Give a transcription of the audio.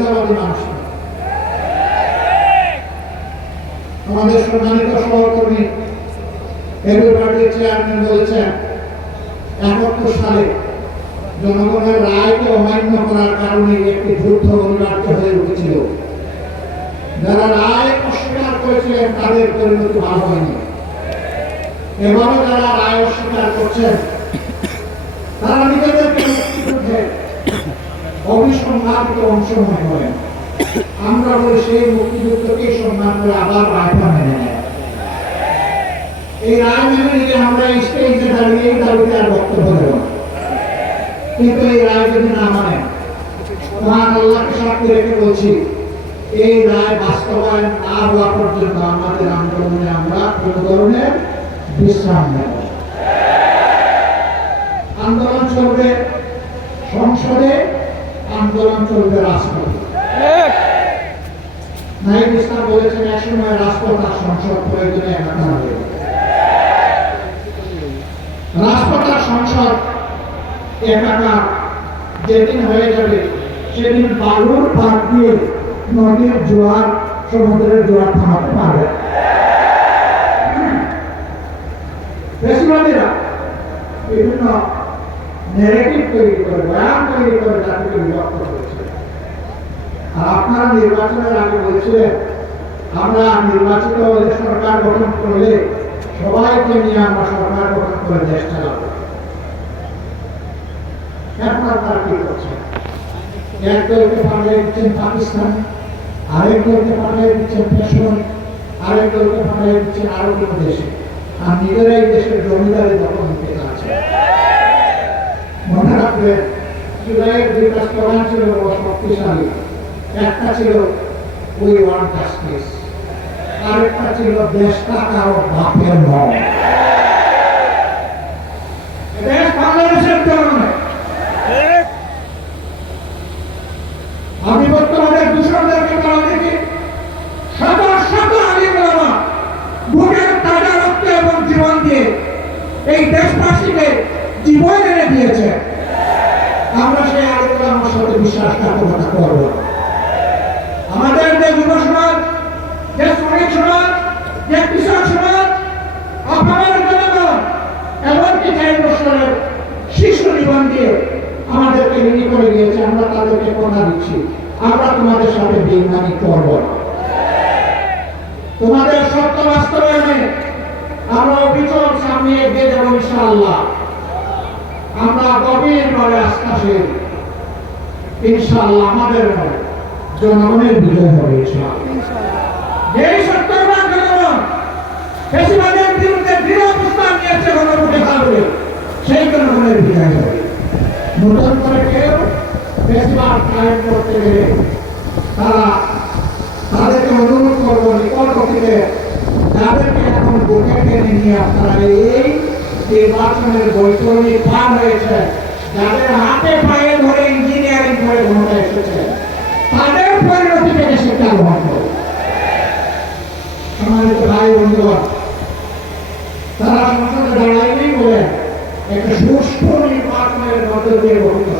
মানুষ আমাদের সম্মানিত সহকর্মী এবি পার্টির চেয়ারম্যান বলেছেন ৭১ সালে জনগণের রায়কে অমান্য করার কারণে একটি যুদ্ধ অনিবার্য হয়ে উঠেছিল। যারা রায় অস্বীকার করেছিলেন তাদের পরিণতি ভালো হয়নি। এবারও যারা রায় অস্বীকার করছেন তারা নিজেদেরকে মুক্তিযুদ্ধে অবিসংবাদিত অংশ মনে করেন। আমরা বলি সেই মুক্তিযুদ্ধকে সম্মান করে আবার রায়টা মেনে নেয়। এই রায় মেনে নিলে আমরা স্টেজে দাঁড়িয়ে এই দাবিতে আর বক্তব্য দেব না। কিন্তু এই রায় যদি না মানে, মহান আল্লাহকে সাক্ষী রেখে বলছি, এই রায় বাস্তবায়ন না হওয়া পর্যন্ত আমাদের আন্দোলনে আমরা কোন ধরনের বিশ্রাম নেব। আন্দোলন চলবে সংসদে, আন্দোলন চলবে রাজপথে। নাহিদ ইসলাম বলেছেন একসময় রাজপথ আর সংসদ প্রয়োজনে একাকার হবে। রাজপথ আর সংসদ একাকার যেদিন হয়ে যাবে সেদিন বালুর পাড় দিয়ে নদীর জোয়ার সমুদ্রের জোয়ার থামাতে পারবে। বেশিরভাগেরা বিভিন্ন নেগেটিভ তৈরি করে, বয়ান তৈরি করে জাতিকে বিভক্ত করেছে। আর আপনারা নির্বাচনের আগে বলেছিলেন আমরা নির্বাচিত হলে সরকার গঠন করলে সবাইকে নিয়ে আমরা সরকার গঠন করে দেশ চালাবো। এখন আপনারা কি করছেন? এক দলকে পাঠিয়ে দিচ্ছেন পাকিস্তান, আরেক দলকে পাঠিয়ে দিচ্ছেন পেশোয়ার, আরেক দলকে পাঠিয়ে দিচ্ছেন আরো কোনো দেশে, আর নিজেরাই দেশের জমিদারি দখল নিতে আছে। মনে রাখবেন জুলাইয়ের দুইটা স্লোগান ছিল বড় শক্তিশালী। একটা ছিল উই ওয়ান্ট জাস্টিস, আরেকটা ছিল দেশটা কারো বাপের নয়। দেশ বাংলাদেশের জন্য। আমি বর্তমানে দূষণদেরকে বলা দেখি শত শত আলিম ওলামা বুকের তাজা রক্ত এবং জীবন দিয়ে এই দেশবাসীকে জীবন এনে দিয়েছে। আমরা সেই আলিম ওলামার সাথে বিশ্বাসঘাতকতা করব। আমাদের যে যুব সমাজ, যে শ্রমিক সমাজ, যে কৃষক সমাজ, আপনার জনগণ, এমনকি ৪ বছরের শিশু জীবন দিয়ে আমাদেরকে ঋণী করে দিয়েছে, আমরা তাদেরকে কথা দিচ্ছি আমরা তোমাদের সাথে বেইমানি করব না। তোমাদের সত্য বাস্তবায়নে আমরা অবিচল সামনে এগিয়ে যাব ইনশাআল্লাহ। আমরা গভীরভাবে আস্থাশীল, ইনশাআল্লাহ আমাদের জনগণের বিজয় হবে ইনশাআল্লাহ। যেই সত্যবান জনগণ বেশিরভাগের বিরুদ্ধে দৃঢ় অবস্থান নিয়েছে গণভোটে হারবে, সেই জনগণের বিজয় হবে। নতুন করে কেউ বেশিরভাগ কায়েম করতে গেলে তাদেরকে অনুরোধ করবো নিকট অতীতে যাদেরকে এখন বুকে টেনে নিয়ে আপনারা এই নির্বাচনের বৈতরণী পার হয়েছে, যাদের হাতে পায়ে ধরে ইঞ্জিনিয়ারিং করে ক্ষমতা এসেছে, তাদের পরিণতি থেকে শিক্ষা গ্রহণ করবে। সম্মানিত ভাই বন্ধুগণ, তারা সংসদে দাঁড়াইনি বলে একটা সুষ্ঠু নির্বাচনের মধ্য দিয়ে গঠিত